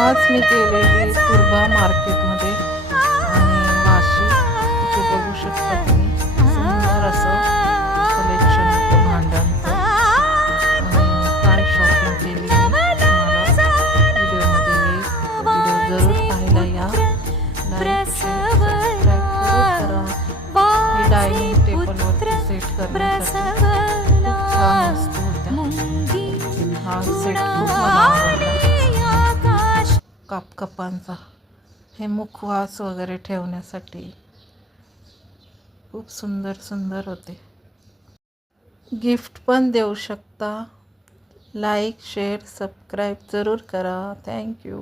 आज मी केलेली तुर्बा मार्केटमध्ये आणि वाशी इथे बघू शकता तुम्ही सुंदर असं कलेक्शन होतं भांड्यांचं आणि काय शॉपिंग केली मी तुम्हाला व्हिडिओमध्ये येईल. व्हिडिओ जरूर पाहायला या. लाईक शेअर सबस्क्राईब जरूर करा. हे डायनिंग टेबलवरती सेट करण्यासाठी खूप छान वस्तू होत्या. हा सेट खूप मला आवडला. कापकापांचा हे मुखवास वगैरे ठेवण्यासाठी खूप सुंदर सुंदर होते. गिफ्ट पण देऊ शकता. लाईक शेअर सबस्क्राईब जरूर करा. थँक्यू.